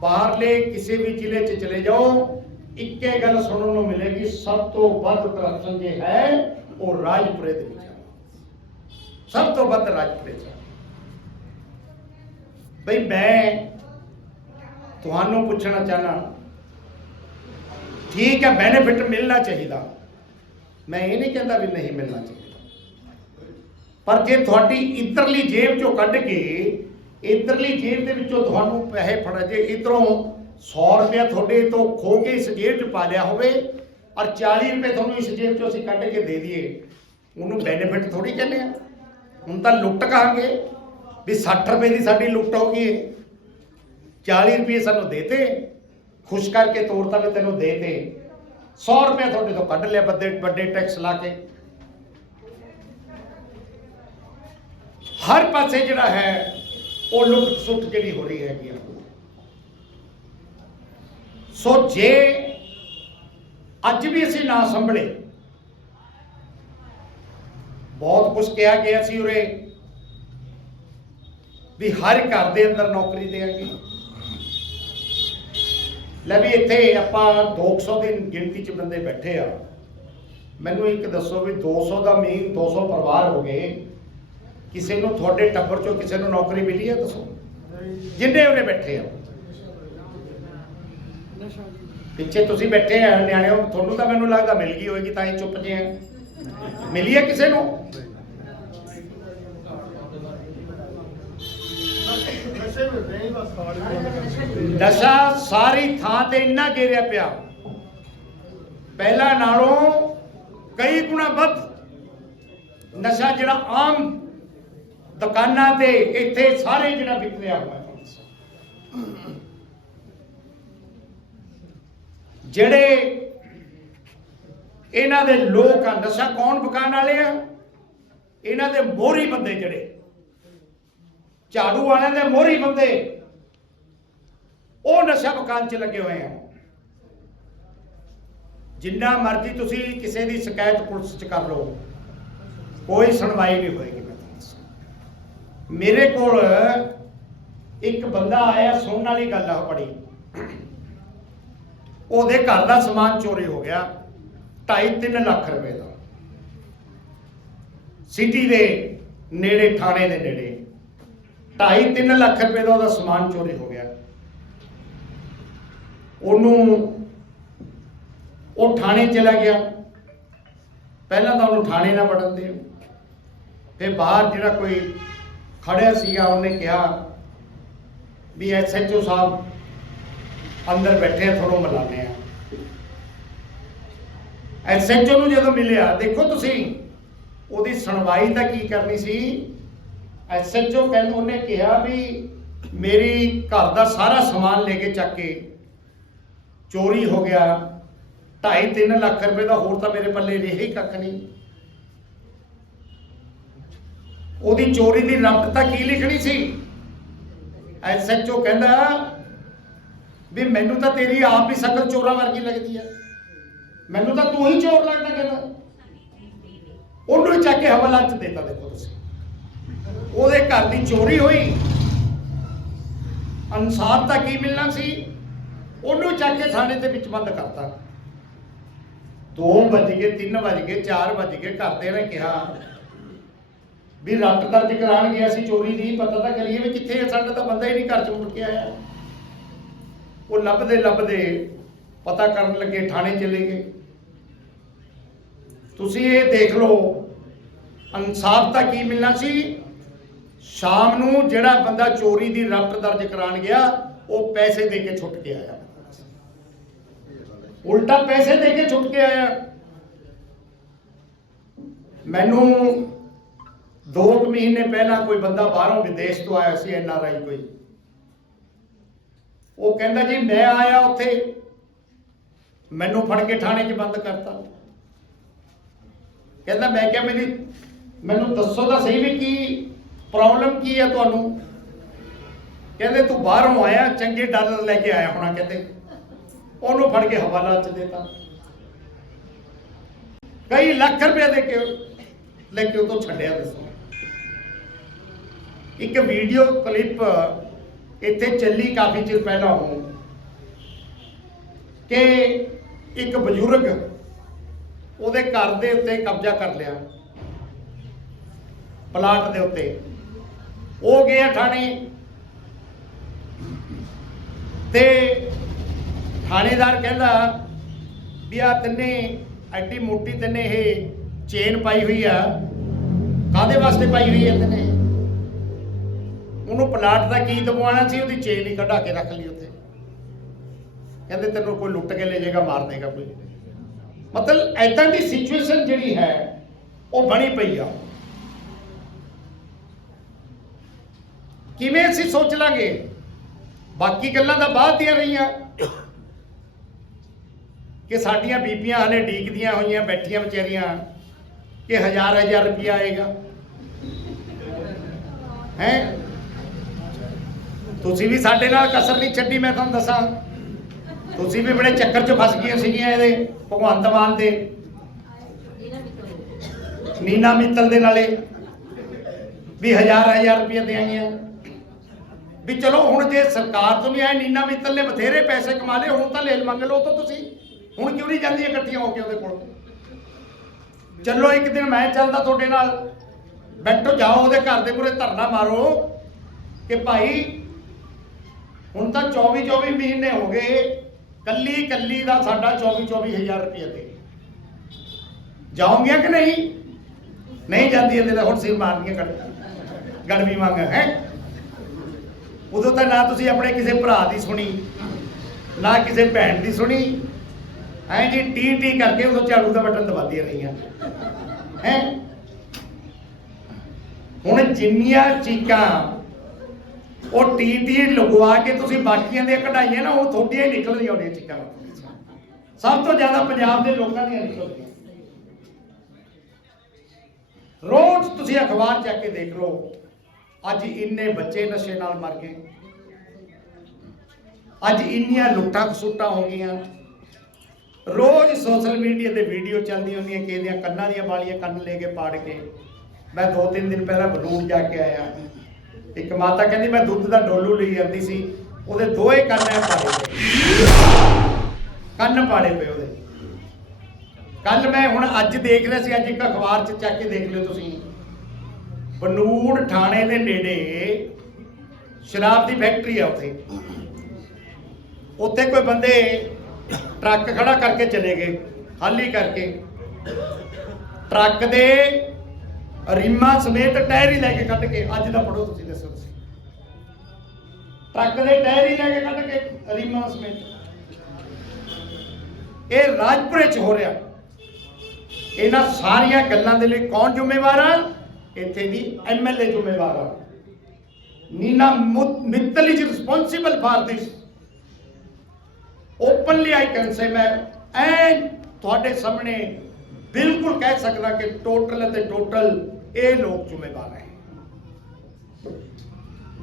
ਬਾਹਰਲੇ ਕਿਸੇ ਵੀ ਜ਼ਿਲ੍ਹੇ 'ਚ ਚਲੇ ਜਾਓ। ਇੱਕੇ ਗੱਲ ਸੁਣਨ ਨੂੰ ਮਿਲੇਗੀ, ਸਭ ਤੋਂ ਵੱਧ ਕਰਪਸ਼ਨ ਜੇ ਹੈ, ਉਹ ਰਾਜਪੁਰੇ ਦੇ ਵਿੱਚ ਹੈ। ਸਭ ਤੋਂ ਵੱਧ ਰਾਜਪੁਰੇ 'ਚ ਹੈ। ਬਈ ਮੈਂ ਤੁਹਾਨੂੰ ਪੁੱਛਣਾ ਚਾਹਨਾ, ਠੀਕ ਹੈ ਬੈਨੀਫਿਟ ਮਿਲਣਾ ਚਾਹੀਦਾ ਮੈਂ ਇਹ ਨਹੀਂ ਕਹਿੰਦਾ ਵੀ ਨਹੀਂ ਮਿਲਣਾ ਚਾਹੀਦਾ ਪਰ ਜੇ ਤੁਹਾਡੀ ਇਧਰਲੀ ਜੇਬ ਚੋਂ ਕੱਢ ਕੇ, ਇਧਰਲੀ ਜੇਬ ਦੇ ਵਿੱਚੋਂ ਤੁਹਾਨੂੰ ਪੈਸੇ ਫੜ ਜੇ, ਇਧਰੋਂ 100 ਰੁਪਇਆ ਤੁਹਾਡੇ ਤੋਂ ਖੋ ਕੇ ਇਸ ਜੇਬ 'ਚ ਪਾ ਲਿਆ ਹੋਵੇ ਔਰ 40 ਰੁਪਏ ਤੁਹਾਨੂੰ ਇਸ ਜੇਬ 'ਚੋਂ ਅਸੀਂ ਕੱਢ ਕੇ ਦੇ ਦਈਏ। ਉਹਨੂੰ ਬੈਨੀਫਿਟ ਥੋੜੀ ਕਹਿੰਦੇ ਆ। ਹੁਣ ਤਾਂ ਲੁੱਟ ਕਹਾਂਗੇ ਵੀ 60 ਰੁਪਏ ਦੀ ਸਾਡੀ ਲੁੱਟ ਹੋ ਗਈ ਹੈ 40 ਰੁਪਏ ਸਾਨੂੰ ਦੇਤੇ ਖੁਸ਼ ਕਰਕੇ ਤੋਰਤਾ ਵੀ ਤੈਨੂੰ ਦੇਤੇ 100 ਰੁਪਏ ਤੁਹਾਡੇ ਤੋਂ ਕੱਢ ਲਿਆ ਵੱਡੇ ਵੱਡੇ ਟੈਕਸ ਲਾ ਕੇ। ਹਰ ਪਾਸੇ ਜਿਹੜਾ ਹੈ, ਉਹ ਲੁੱਟ ਸੁੱਟ ਜਿਹੜੀ ਹੋ ਰਹੀ ਹੈਗੀ ਆ। ਸੋ ਜੇ ਅੱਜ ਵੀ ਅਸੀਂ ਨਾ ਸੰਭਲੇ, ਬਹੁਤ ਕੁਝ ਕਿਹਾ ਗਿਆ ਸੀ ਉਰੇ, ਵੀ ਹਰ ਘਰ ਦੇ ਅੰਦਰ ਨੌਕਰੀ ਦੇਣਗੇ ਲੈ ਵੀ ਇੱਥੇ ਆਪਾਂ 200 ਦੀ ਗਿਣਤੀ ਚ ਬੰਦੇ ਬੈਠੇ ਆ। ਮੈਨੂੰ ਇੱਕ ਦੱਸੋ ਵੀ 200 ਦਾ ਮੀਨ 200 ਪਰਿਵਾਰ ਹੋ ਗਏ, ਕਿਸੇ ਨੂੰ ਤੁਹਾਡੇ ਟੱਬਰ ਚੋਂ ਕਿਸੇ ਨੂੰ ਨੌਕਰੀ ਮਿਲੀ ਹੈ ਦੱਸੋ? ਜਿੰਨੇ ਉਹਨੇ ਬੈਠੇ ਆ। ਪਿੱਛੇ ਤੁਸੀਂ ਬੈਠੇ ਆ, ਨਿਆਣਿਓ, ਤੁਹਾਨੂੰ ਤਾਂ ਮੈਨੂੰ ਲੱਗਦਾ ਮਿਲ ਗਈ ਹੋਏਗੀ, ਤਾਂ ਹੀ ਚੁੱਪ ਜੇ ਆ। ਮਿਲੀ ਹੈ ਕਿਸੇ ਨੂੰ? ਨਸ਼ਾ ਸਾਰੀ ਥਾਂ ਤੇ ਇੰਨਾ ਘੇਰਿਆ ਪਿਆ। ਪਹਿਲਾਂ ਨਾਲੋਂ ਕਈ ਗੁਣਾ ਵੱਧ ਨਸ਼ਾ ਜਿਹੜਾ ਆਮ ਦੁਕਾਨਾਂ ਤੇ ਇੱਥੇ ਸਾਰੇ ਜਿਹੜਾ ਵਿਕ ਰਿਹਾ ਹੋਇਆ। ਜਿਹੜੇ ਇਹਨਾਂ ਦੇ ਲੋਕ ਆ, ਨਸ਼ਾ ਕੌਣ ਬਕਾਨ ਵਾਲੇ ਆ? ਇਹਨਾਂ ਦੇ ਮੋਹਰੀ ਬੰਦੇ ਜਿਹੜੇ? ਝਾੜੂ ਵਾਲਿਆਂ ਦੇ ਮੋਹਰੀ ਬੰਦੇ। ਉਹ ਨਸ਼ਾ ਬਕਾਨ 'ਚ ਲੱਗੇ ਹੋਏ ਆ। ਜਿੰਨਾ ਮਰਜ਼ੀ ਤੁਸੀਂ ਕਿਸੇ ਦੀ ਸ਼ਿਕਾਇਤ ਪੁਲਿਸ 'ਚ ਕਰ ਲਓ। ਕੋਈ ਸੁਣਵਾਈ ਨਹੀਂ ਹੋਏਗੀ। ਮੈਂ ਤੁਹਾਨੂੰ ਮੇਰੇ ਕੋਲ ਇੱਕ ਬੰਦਾ ਆਇਆ, ਸੁਣਨ ਵਾਲੀ ਗੱਲ ਆ ਉਹ ਬੜੀ। ਉਹਦੇ ਘਰ ਦਾ ਸਮਾਨ ਚੋਰੀ ਹੋ ਗਿਆ 2.5 ਲੱਖ ਰੁਪਏ ਦਾ। ਸਿਟੀ ਦੇ ਨੇੜੇ, ਥਾਣੇ ਦੇ ਨੇੜੇ 2.5 ਲੱਖ ਰੁਪਏ ਦਾ ਉਹਦਾ ਸਮਾਨ ਚੋਰੀ ਹੋ ਗਿਆ। ਉਹਨੂੰ ਉਹ ਥਾਣੇ ਚਲਾ ਗਿਆ। ਪਹਿਲਾਂ ਤਾਂ ਉਹਨੂੰ ਥਾਣੇ ਨਾ ਵੜਨ ਦੇ ਫਿਰ ਬਾਹਰ ਜਿਹੜਾ ਕੋਈ ਖੜਿਆ ਸੀਗਾ, ਉਹਨੇ ਕਿਹਾ ਵੀ ਐਸਐਚਓ ਸਾਹਿਬ ਅੰਦਰ ਬੈਠੇ ਆ ਤੁਹਾਨੂੰ ਮਿਲਾਨੇ ਆ। ਐਸਐਚਓ ਨੂੰ ਜਦੋਂ ਮਿਲਿਆ, ਦੇਖੋ ਤੁਸੀਂ, ਉਹਦੀ ਸੁਣਵਾਈ ਤਾਂ ਕੀ ਕਰਨੀ ਸੀ? ਐਸਐਚਓ ਕਹਿੰਦੇ ਉਹਨੇ ਕਿਹਾ ਵੀ ਮੇਰੀ ਘਰ ਦਾ ਸਾਰਾ ਸਮਾਨ ਲੈ ਕੇ ਚੱਕ ਕੇ ਚੋਰੀ ਹੋ ਗਿਆ। 2.5 ਲੱਖ ਰੁਪਏ ਦਾ ਹੋਰ ਤਾਂ ਮੇਰੇ ਪੱਲੇ ਰਿਹਾ ਹੀ ਕੱਖ ਨਹੀਂ। ਉਹਦੀ ਚੋਰੀ ਦੀ ਰਮਟ ਤਾਂ ਕੀ ਲਿਖਣੀ ਸੀ? ਐਸਐਚਓ ਕਹਿੰਦਾ ਵੀ ਮੈਨੂੰ ਤਾਂ ਤੇਰੀ ਆਪ ਹੀ ਸ਼ਕਲ ਚੋਰਾਂ ਵਰਗੀ ਲੱਗਦੀ ਆ। ਮੈਨੂੰ ਤਾਂ ਤੂੰ ਹੀ ਚੋਰ ਲੱਗਦਾ ਕਹਿੰਦਾ। ਉਹਨੂੰ ਹੀ ਚੱਕ ਕੇ ਹਵਾਲਾ ਚ ਦੇਤਾ ਦੇਖੋ ਤੁਸੀਂ। ਉਹਦੇ ਘਰ ਦੀ ਚੋਰੀ ਹੋਈ। ਅਨਸਾਰ ਤਾਂ ਕੀ ਮਿਲਣਾ ਸੀ? ਉਹਨੂੰ ਚੱਕ ਕੇ ਥਾਣੇ ਦੇ ਵਿੱਚ ਬੰਦ ਕਰਤਾ। 2 ਵੱਜ ਗਏ 3 ਵੱਜ ਗਏ 4 ਵੱਜ ਗਏ ਘਰਦਿਆਂ ਨੇ ਕਿਹਾ ਵੀ ਰੱਟ ਦਰਜ ਕਰਾਉਣ ਗਿਆ ਸੀ ਚੋਰੀ ਦੀ, ਪਤਾ ਤਾਂ ਕਰੀਏ ਵੀ ਕਿੱਥੇ ਹੈ ਸਾਡਾ ਤਾਂ ਬੰਦਾ ਹੀ ਨਹੀਂ ਘਰ ਚ ਮੁੜ ਕੇ ਆਇਆ। ਉਹ ਲੱਭਦੇ ਲੱਭਦੇ ਪਤਾ ਕਰਨ ਲੱਗੇ, ਥਾਣੇ ਚਲੇ ਗਏ। ਤੁਸੀਂ ਇਹ ਦੇਖ ਲਓ, ਇਨਸਾਫ ਤਾਂ ਕੀ ਮਿਲਣਾ ਸੀ? ਸ਼ਾਮ ਨੂੰ ਜਿਹੜਾ ਬੰਦਾ ਚੋਰੀ ਦੀ ਰਫਟ ਦਰਜ ਕਰਾਉਣ ਗਿਆ, ਉਹ ਪੈਸੇ ਦੇ ਕੇ ਛੁੱਟ ਕੇ ਆਇਆ। ਉਲਟਾ ਪੈਸੇ ਦੇ ਕੇ ਛੁੱਟ ਕੇ ਆਇਆ। ਮੈਨੂੰ 2 ਮਹੀਨੇ ਪਹਿਲਾਂ ਕੋਈ ਬੰਦਾ ਬਾਹਰੋਂ ਵਿਦੇਸ਼ ਤੋਂ ਆਇਆ ਸੀ, ਐਨ ਆਰ ਆਈ ਕੋਈ। ਉਹ ਕਹਿੰਦਾ ਜੀ, ਮੈਂ ਆਇਆ ਉੱਥੇ। ਮੈਨੂੰ ਫੜ ਕੇ ਥਾਣੇ 'ਚ ਬੰਦ ਕਰਤਾ। ਕਹਿੰਦਾ, ਮੈਂ ਕਿਹਾ, ਮੇਰੀ, ਮੈਨੂੰ ਦੱਸੋ ਤਾਂ ਸਹੀ ਵੀ ਕੀ ਪ੍ਰੋਬਲਮ ਕੀ ਹੈ ਤੁਹਾਨੂੰ? ਕਹਿੰਦੇ, ਤੂੰ ਬਾਹਰੋਂ ਆਇਆ, ਚੰਗੇ ਡਾਲਰ ਲੈ ਕੇ ਆਇਆ ਹੋਣਾ ਕਹਿੰਦੇ। ਉਹਨੂੰ ਫੜ ਕੇ ਹਵਾਲਾ ਚ ਦੇਤਾ। ਕਈ ਲੱਖ ਰੁਪਏ ਦੇ ਕੇ ਲੈ ਕੇ ਉਹ ਤੋਂ ਛੱਡਿਆ ਦੱਸੋ। ਇੱਕ ਵੀਡੀਓ ਕਲਿੱਪ ਇੱਥੇ ਚੱਲੀ ਕਾਫੀ ਚਿਰ ਪਹਿਲਾਂ ਹੋ ਕਿ ਇੱਕ ਬਜ਼ੁਰਗ ਉਹਦੇ ਘਰ ਦੇ ਉੱਤੇ ਕਬਜ਼ਾ ਕਰ ਲਿਆ। ਪਲਾਟ ਦੇ ਉੱਤੇ। ਉਹ ਗਿਆ ਥਾਣੇ। ਤੇ ਥਾਣੇਦਾਰ ਕਹਿੰਦਾ ਵੀ ਆ ਤੰਨੇ, ਐਡੀ ਮੋਟੀ ਤੰਨੇ ਇਹ ਚੇਨ ਪਾਈ ਹੋਈ ਆ। ਕਾਦੇ ਵਾਸਤੇ ਪਾਈ ਹੋਈ ਹੈ ਤੰਨੇ? ਉਹਨੂੰ ਪਲਾਟ ਦਾ ਕੀ ਦਬਵਾਉਣਾ ਸੀ, ਉਹਦੀ ਚੇਨ ਹੀ ਕਢਾ ਕੇ ਰੱਖ ਲਈ ਉੱਥੇ। ਕਹਿੰਦੇ ਤੈਨੂੰ ਕੋਈ ਲੁੱਟ ਕੇ ਲੈ ਜਾਏਗਾ, ਮਾਰ ਦੇਗਾ ਕੋਈ। ਮਤਲਬ ਐਦਾਂ ਦੀ ਸਿਚੁਏਸ਼ਨ ਜਿਹੜੀ ਹੈ, ਉਹ ਬਣੀ ਪਈ ਆ। ਕਿਵੇਂ ਅਸੀਂ ਸੋਚ ਲਾਂਗੇ? ਬਾਕੀ ਗੱਲਾਂ ਤਾਂ ਬਾਅਦ ਦੀਆਂ ਰਹੀਆਂ। ਕਿ ਸਾਡੀਆਂ ਬੀਬੀਆਂ ਹਲੇ ਡੀਕਦੀਆਂ ਹੋਈਆਂ, ਬੈਠੀਆਂ ਵਿਚਾਰੀਆਂ, ਕਿ ਹਜ਼ਾਰ ਹਜ਼ਾਰ ਰੁਪਇਆ ਆਏਗਾ। ਹੈ? ਤੁਸੀਂ ਵੀ ਸਾਡੇ ਨਾਲ ਕਸਰ ਨਹੀਂ ਛੱਡੀ, ਮੈਂ ਤੁਹਾਨੂੰ ਦੱਸਾਂ। ਤੁਸੀਂ ਵੀ ਬੜੇ ਚੱਕਰ 'ਚ ਫਸ ਗਈਆਂ ਸੀਗੀਆਂ ਇਹਦੇ, ਭਗਵੰਤ ਮਾਨ ਦੇ। ਨੀਨਾ ਮਿੱਤਲ ਦੇ ਨਾਲੇ ਵੀ ਹਜ਼ਾਰ ਹਜ਼ਾਰ ਰੁਪਏ ਦੇਣਗੀਆਂ ਵੀ ਚਲੋ ਹੁਣ ਜੇ ਸਰਕਾਰ ਤੋਂ ਨਹੀਂ ਆਏ, ਨੀਨਾ ਮਿੱਤਲ ਨੇ ਬਥੇਰੇ ਪੈਸੇ ਕਮਾ ਲਏ, ਹੁਣ ਤਾਂ ਲੈ ਮੰਗ ਲਓ ਤੋਂ ਤੁਸੀਂ। ਹੁਣ ਕਿਉਂ ਨਹੀਂ ਜਾਂਦੀਆਂ ਇਕੱਠੀਆਂ ਹੋ ਕੇ ਉਹਦੇ ਕੋਲ? ਚੱਲੋ ਇੱਕ ਦਿਨ ਮੈਂ ਚੱਲਦਾ ਤੁਹਾਡੇ ਨਾਲ। ਬੈਠੋ, ਜਾਓ ਉਹਦੇ ਘਰ ਦੇ ਮੂਹਰੇ ਧਰਨਾ ਮਾਰੋ ਕਿ ਭਾਈ ਹੁਣ ਤਾਂ 24 24 ਮਹੀਨੇ ਹੋ ਗਏ ਕੱਲੀ ਕੱਲੀ ਦਾ ਸਾਡਾ 24 24000 ਰੁਪਏ ਦੇ ਜਾਓਗੇ ਕਿ ਨਹੀਂ? ਨਹੀਂ ਜਾਂਦੀ ਇਹਦੇ ਨਾਲ ਹੁਣ ਸਿਰ ਮਾਰਨੀਆਂ ਗੜ, ਗੜਵੀ ਮੰਗ ਹੈ? ਉਦੋਂ ਤਾਂ ਨਾ ਤੁਸੀਂ ਆਪਣੇ ਕਿਸੇ ਭਰਾ ਦੀ ਸੁਣੀ, ਨਾ ਕਿਸੇ ਭੈਣ ਦੀ ਸੁਣੀ। ਐਂ ਜੀ ਟੀ ਟੀ ਕਰਕੇ ਉਦੋਂ ਝਾੜੂ ਦਾ ਬਟਨ ਦਬਾਦੀਆਂ ਰਹੀਆਂ। ਹੈ? ਹੁਣ ਜਿੰਨੀਆਂ ਚੀਕਾਂ ਉਹ ਟੀ ਟੀ ਲਗਵਾ ਕੇ ਤੁਸੀਂ ਬਾਕੀਆਂ ਦੀਆਂ ਕਢਾਈਆਂ ਨਾ, ਉਹ ਤੁਹਾਡੀਆਂ ਹੀ ਨਿਕਲਦੀਆਂ ਉਹਦੀਆਂ ਚੀਕਾਂ ਸਭ ਤੋਂ ਜ਼ਿਆਦਾ ਪੰਜਾਬ ਦੇ ਲੋਕਾਂ ਦੀਆਂ ਨਿਕਲਦੀਆਂ। ਰੋਜ਼ ਤੁਸੀਂ ਅਖਬਾਰ ਚੱਕ ਕੇ ਦੇਖ ਲਓ, ਅੱਜ ਇੰਨੇ ਬੱਚੇ ਨਸ਼ੇ ਨਾਲ ਮਰ ਗਏ। ਅੱਜ ਇੰਨੀਆਂ ਲੁੱਟਾਂ ਖਸੁੱਟਾਂ ਹੋ ਗਈਆਂ। ਰੋਜ਼ ਸੋਸ਼ਲ ਮੀਡੀਆ ਤੇ ਵੀਡੀਓ ਚੱਲਦੀਆਂ ਹੁੰਦੀਆਂ ਕਿ ਇਹਦੀਆਂ ਕੰਨਾਂ ਦੀਆਂ ਵਾਲੀਆਂ ਕੰਨ ਲੈ ਕੇ ਪਾੜ ਕੇ। ਮੈਂ ਦੋ ਤਿੰਨ ਦਿਨ ਪਹਿਲਾਂ ਬਲੂਨ ਜਾ ਕੇ ਆਇਆ। ਇੱਕ ਮਾਤਾ ਕਹਿੰਦੀ, ਮੈਂ ਦੁੱਧ ਦਾ ਡੋਲੂ ਲਈ ਜਾਂਦੀ ਸੀ, ਉਹਦੇ ਦੋਏ ਕੰਨ ਪਾੜੇ ਪਏ ਕੰਨ ਪਾੜੇ ਪਏ ਉਹਦੇ। ਕੱਲ ਮੈਂ ਹੁਣ ਅੱਜ ਦੇਖ ਰਿਹਾ ਸੀ, ਅੱਜ ਇੱਕ ਅਖਬਾਰ 'ਚ ਚੱਕ ਕੇ ਦੇਖ ਲਿਓ ਤੁਸੀਂ। ਬਨੂੜ ਥਾਣੇ ਦੇ ਨੇੜੇ ਸ਼ਰਾਬ ਦੀ ਫੈਕਟਰੀ ਆ ਉੱਥੇ। ਉੱਥੇ ਕੋਈ ਬੰਦੇ ਟਰੱਕ ਖੜਾ ਕਰਕੇ ਚਲੇ ਗਏ, ਖਾਲੀ ਕਰਕੇ। ਟਰੱਕ ਦੇ ਰਿਮਾਂ ਸਮੇਤ ਟਾਇਰ ਹੀ ਲੈ ਕੇ ਕੱਢ ਕੇ ਅੱਜ ਦਾ ਪੜੋ ਤੁਸੀਂ, ਦੱਸੋ ਤੁਸੀਂ। ਟਰੱਕ ਦੇ ਟਾਇਰ ਹੀ ਲੈ ਕੇ ਕੱਢ ਕੇ ਰਿਮਾਂ ਸਮੇਤ। ਇਹ ਰਾਜਪੁਰੇ ਚ ਹੋ ਰਿਹਾ। ਇਹਨਾਂ ਸਾਰੀਆਂ ਗੱਲਾਂ ਦੇ ਲਈ ਕੌਣ ਜ਼ਿੰਮੇਵਾਰ ਆ? ਇੱਥੇ ਦੀ ਐਮਐਲਏ ਜ਼ਿੰਮੇਵਾਰ ਆ। ਨੀਨਾ ਮੁ- Mittal is responsible for this openly I can say ਮੈਂ ਐਂਡ ਤੁਹਾਡੇ ਸਾਹਮਣੇ ਬਿਲਕੁਲ ਕਹਿ ਸਕਦਾ ਕਿ ਟੋਟਲ ਅਤੇ ਟੋਟਲ ਇਹ ਲੋਕ ਜ਼ਿੰਮੇਵਾਰ ਹੈ।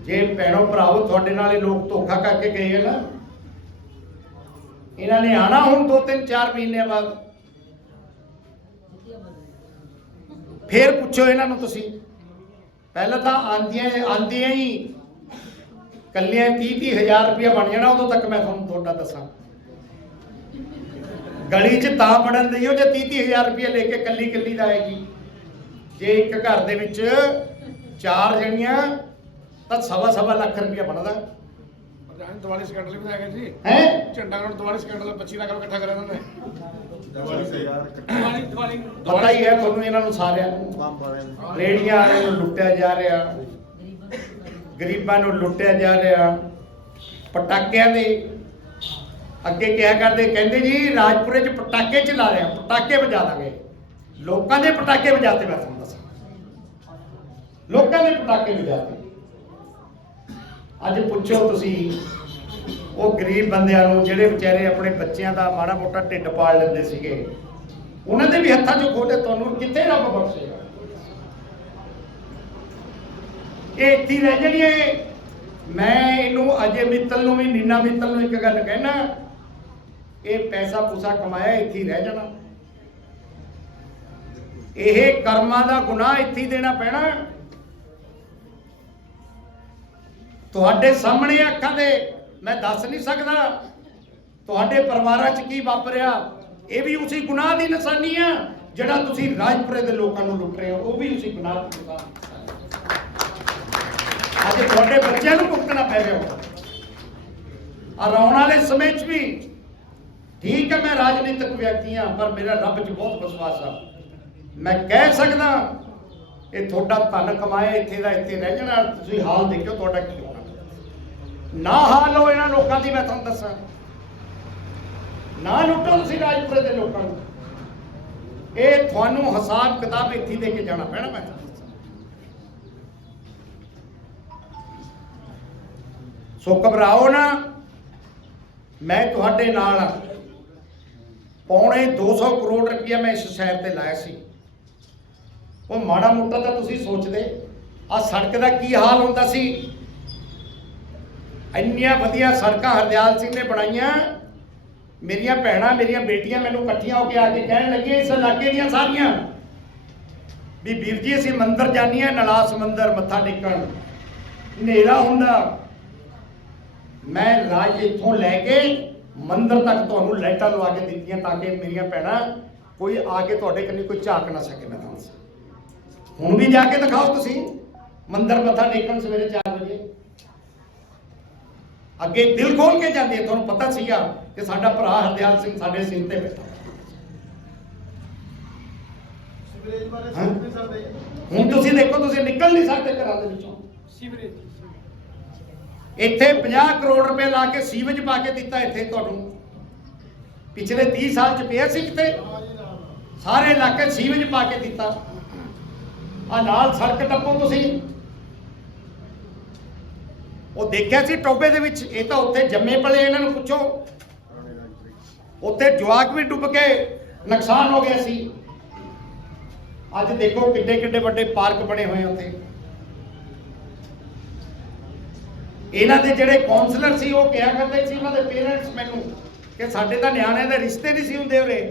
ਜੇ ਭੈਣੋ ਭਰਾਓ ਤੁਹਾਡੇ ਨਾਲ ਇਹ ਲੋਕ ਧੋਖਾ ਕਰਕੇ ਗਏ ਹੈ ਨਾ, ਇਹਨਾਂ ਨੇ ਆਣਾ ਹੁਣ 2 3 4 ਮਹੀਨੇ ਬਾਅਦ। ਫੇਰ ਪੁੱਛੋ ਇਹਨਾਂ ਨੂੰ ਤੁਸੀਂ। ਪਹਿਲਾਂ ਤਾਂ ਆਂਦੀਆਂ ਆਂਦੀਆਂ ਹੀ ਕੱਲੀਆਂ 30 30 ਹਜ਼ਾਰ ਰੁਪਇਆ ਬਣ ਜਾਣਾ, ਉਦੋਂ ਤੱਕ ਮੈਂ ਤੁਹਾਨੂੰ ਤੁਹਾਡਾ ਦੱਸਾਂ। ਗਲੀ 'ਚ ਤਾਂ ਬੜਨ ਦਈਓ ਜੇ 30 30 ਹਜ਼ਾਰ ਰੁਪਇਆ ਲੈ ਕੇ ਕੱਲੀ ਕੱਲੀ ਦਾ ਆਏਗੀ। ਜੇ ਇੱਕ ਘਰ ਦੇ ਵਿੱਚ ਚਾਰ ਜਣੀਆਂ ਤਾਂ ਸਵਾ ਸਵਾ ਲੱਖ ਰੁਪਇਆ ਬਣਦਾ। ਪ੍ਰਧਾਨ ਦਿਵਾਲੀ ਸਕੈਂਡਲ ਵੀ ਤਾਂ ਹੈਗਾ ਜੀ। ਹੈ? ਝੰਡਾ ਗਰਾਊਂਡ ਦਿਵਾਲੀ ਸਕੈਂਡਲ 25 ਲੱਖ ਰੁਪਏ ਇਕੱਠਾ ਕਰਿਆ ਉਹਨਾਂ ਨੇ। ਦਿਵਾਲੀ ਤੇ ਦਿਵਾਲੀ ਦਿਵਾਲੀ। ਪਤਾ ਹੀ ਹੈ ਤੁਹਾਨੂੰ ਇਹਨਾਂ ਨੂੰ ਸਾਰਿਆਂ ਨੂੰ। ਰੇੜੀਆਂ ਵਾਲਿਆਂ ਨੂੰ ਲੁੱਟਿਆ ਜਾ ਰਿਹਾ। ਗਰੀਬਾਂ ਨੂੰ ਲੁੱਟਿਆ ਜਾ ਰਿਹਾ। ਪਟਾਕਿਆਂ ਦੇ ਅੱਗੇ ਕਿਹਾ ਕਰਦੇ? ਕਹਿੰਦੇ ਜੀ ਰਾਜਪੁਰੇ 'ਚ ਪਟਾਕੇ ਚਲਾ ਰਹੇ। ਪਟਾਕੇ ਵਜਾ ਦਾਂਗੇ। ਲੋਕਾਂ ਦੇ ਪਟਾਕੇ ਵਜਾਤੇ ਮੈਂ ਤੁਹਾਨੂੰ ਦੱਸਾਂ। ਲੋਕਾਂ ਦੇ ਪਟਾਕੇ ਵਜਾਤੇ। ਅੱਜ ਪੁੱਛੋ ਤੁਸੀਂ, ਉਹ ਗਰੀਬ ਬੰਦਿਆਂ ਨੂੰ ਜਿਹੜੇ ਵਿਚਾਰੇ ਆਪਣੇ ਬੱਚਿਆਂ ਦਾ ਮਾੜਾ ਮੋਟਾ ਢਿੱਡ ਪਾਲ ਲੈਂਦੇ ਸੀਗੇ, ਉਹਨਾਂ ਦੇ ਵੀ ਹੱਥਾਂ 'ਚ ਖੋਲੇ ਤੁਹਾਨੂੰ ਕਿੱਥੇ ਰੱਬ ਬਖਸ਼ੇਗਾ ਇਹ ਇੱਥੇ ਰਹਿ ਜਾਣੀ ਹੈ। ਮੈਂ ਇਹਨੂੰ ਅਜੇ ਮਿੱਤਲ ਨੂੰ ਵੀ, ਨੀਨਾ ਮਿੱਤਲ ਨੂੰ ਇੱਕ ਗੱਲ ਕਹਿਣਾ ਇਹ ਪੈਸਾ ਪੂਸਾ ਕਮਾਇਆ, ਇੱਥੇ ਰਹਿ ਜਾਣਾ। ਇਹ ਕਰਮਾਂ ਦਾ ਗੁਨਾਹ ਇੱਥੇ ਦੇਣਾ ਪੈਣਾ। ਤੁਹਾਡੇ ਸਾਹਮਣੇ ਅੱਖਾਂ ਦੇ, ਮੈਂ ਦੱਸ ਨਹੀਂ ਸਕਦਾ। ਤੁਹਾਡੇ ਪਰਿਵਾਰਾਂ 'ਚ ਕੀ ਵਾਪਰਿਆ। ਇਹ ਵੀ ਉਸੇ ਗੁਨਾਹ ਦੀ ਨਿਸ਼ਾਨੀ ਆ, ਜਿਹੜਾ ਤੁਸੀਂ ਰਾਜਪੁਰੇ ਦੇ ਲੋਕਾਂ ਨੂੰ ਲੁੱਟ ਰਹੇ ਹੋ। ਉਹ ਵੀ ਉਸੇ ਗੁਨਾਹ ਦੀ ਨਿਸ਼ਾਨੀ ਅੱਜ ਤੁਹਾਡੇ ਬੱਚਿਆਂ ਨੂੰ ਭੁਗਤਣਾ ਪੈ ਰਿਹਾ ਹੋ ਆ ਆਉਣ ਵਾਲੇ ਸਮੇਂ 'ਚ ਵੀ, ਠੀਕ ਹੈ, ਮੈਂ ਰਾਜਨੀਤਿਕ ਵਿਅਕਤੀ ਹਾਂ, ਪਰ ਮੇਰਾ ਰੱਬ 'ਚ ਬਹੁਤ ਵਿਸ਼ਵਾਸ ਆ। ਮੈਂ ਕਹਿ ਸਕਦਾ ਇਹ ਤੁਹਾਡਾ ਧਨ ਕਮਾਇਆ, ਇੱਥੇ ਦਾ ਇੱਥੇ ਰਹਿ ਜਾਣਾ, ਤੁਸੀਂ ਹਾਲ ਦੇਖਿਓ ਤੁਹਾਡਾ ਕੀ ਹੋਣਾ। ਨਾ ਹਾਲ ਹੋ ਇਹਨਾਂ ਲੋਕਾਂ ਦੀ, ਮੈਂ ਤੁਹਾਨੂੰ ਦੱਸਾਂ। ਨਾ ਲੁੱਟੋ ਤੁਸੀਂ ਰਾਜਪੁਰੇ ਦੇ ਲੋਕਾਂ ਨੂੰ। ਇਹ ਤੁਹਾਨੂੰ ਹਿਸਾਬ ਕਿਤਾਬ ਇੱਥੇ ਦੇ ਕੇ ਜਾਣਾ ਪੈਣਾ, ਮੈਂ ਤੁਹਾਨੂੰ ਦੱਸਾਂ। ਸੋ ਘਬਰਾਓ ਨਾ, ਮੈਂ ਤੁਹਾਡੇ ਨਾਲ ਆ। ਪੌਣੇ 200 ਕਰੋੜ ਰੁਪਇਆ ਮੈਂ ਇਸ ਸ਼ਹਿਰ ਤੇ ਲਾਇਆ ਸੀ। ਉਹ ਮਾੜਾ ਮੋਟਾ ਤਾਂ ਤੁਸੀਂ ਸੋਚਦੇ। ਆ ਸੜਕ ਦਾ ਕੀ ਹਾਲ ਹੁੰਦਾ ਸੀ? ਇੰਨੀਆਂ ਵਧੀਆ ਸੜਕਾਂ ਹਰਦਿਆਲ ਸਿੰਘ ਨੇ ਬਣਾਈਆਂ। ਮੇਰੀਆਂ ਭੈਣਾਂ, ਮੇਰੀਆਂ ਬੇਟੀਆਂ ਮੈਨੂੰ ਇਕੱਠੀਆਂ ਹੋ ਕੇ ਆ ਕੇ ਕਹਿਣ ਲੱਗੀਆਂ, ਇਸ ਇਲਾਕੇ ਦੀਆਂ ਸਾਰੀਆਂ। ਵੀ ਵੀਰ ਜੀ, ਅਸੀਂ ਮੰਦਿਰ ਜਾਂਦੀਆਂ ਨਲਾਸ ਮੰਦਿਰ, ਮੱਥਾ ਟੇਕਣ। ਹਨੇਰਾ ਹੁੰਦਾ। ਮੈਂ ਰਾਜ ਇੱਥੋਂ ਲੈ ਕੇ ਮੰਦਰ ਤੱਕ ਤੁਹਾਨੂੰ ਲਾਈਟਾਂ ਲਵਾ ਕੇ ਦਿੱਤੀਆਂ ਤਾਂ ਕਿ ਮੇਰੀਆਂ ਭੈਣਾਂ ਕੋਈ ਆ ਕੇ ਤੁਹਾਡੇ ਕੰਨੀ ਕੋਈ ਝਾਕ ਨਾ ਸਕੇ, ਮੈਂ ਤੁਹਾਨੂੰ ਹੁਣ ਵੀ ਜਾ ਕੇ ਦਿਖਾਓ ਤੁਸੀਂ। ਮੰਦਰ ਮੱਥਾ ਟੇਕਣ ਸਵੇਰੇ 4 ਵਜੇ। ਅੱਗੇ ਦਿਲ ਖੋਲ ਕੇ ਜਾਂਦੇ ਆ, ਤੁਹਾਨੂੰ ਪਤਾ ਸੀਗਾ ਕਿ ਸਾਡਾ ਭਰਾ ਹਰਦਿਆਲ ਸਿੰਘ ਸਾਡੇ ਸਿਰ ਤੇ ਬੈਠਾ। ਸੀਵਰੇਜ ਬਾਰੇ ਹਾਂ? ਸੋਚ ਨਹੀਂ ਸਕਦੇ ਜੀ। ਹੁਣ ਤੁਸੀਂ ਦੇਖੋ ਤੁਸੀਂ ਨਿਕਲ ਨਹੀਂ ਸਕਦੇ ਘਰਾਂ ਦੇ ਵਿੱਚੋਂ। ਸੀਵਰੇਜ ਇੱਥੇ 50 ਕਰੋੜ ਰੁਪਏ ਲਾ ਕੇ ਸੀਵਜ ਪਾ ਕੇ ਦਿੱਤਾ ਇੱਥੇ ਤੁਹਾਨੂੰ। ਪਿਛਲੇ 30 ਸਾਲ ਚ ਪਿਆ ਸੀ ਕਿਤੇ? ਸਾਰੇ ਇਲਾਕੇ ਸੀਵਜ ਪਾ ਕੇ ਦਿੱਤਾ। ਆ ਨਾਲ ਸੜਕ ਟੱਪੋ ਤੁਸੀਂ। ਉਹ ਦੇਖਿਆ ਸੀ ਟੋਬੇ ਦੇ ਵਿੱਚ? ਇਹ ਤਾਂ ਉੱਥੇ ਜੰਮੇ ਪਲੇ ਇਹਨਾਂ ਨੂੰ ਪੁੱਛੋ। ਉੱਥੇ ਜਵਾਕ ਵੀ ਡੁੱਬ ਕੇ ਨੁਕਸਾਨ ਹੋ ਗਿਆ ਸੀ। ਅੱਜ ਦੇਖੋ ਕਿੱਡੇ ਕਿੱਡੇ ਵੱਡੇ ਪਾਰਕ ਬਣੇ ਹੋਏ ਉੱਥੇ। ਇਹਨਾਂ ਦੇ ਜਿਹੜੇ ਕਾਉਂਸਲਰ ਸੀ, ਉਹ ਕਿਹਾ ਕਰਦੇ ਸੀ ਉਹਨਾਂ ਦੇ ਪੇਰੈਂਟਸ ਮੈਨੂੰ ਕਿ ਸਾਡੇ ਤਾਂ ਨਿਆਣਿਆਂ ਦੇ ਰਿਸ਼ਤੇ ਨਹੀਂ ਸੀ ਹੁੰਦੇ ਉਰੇ।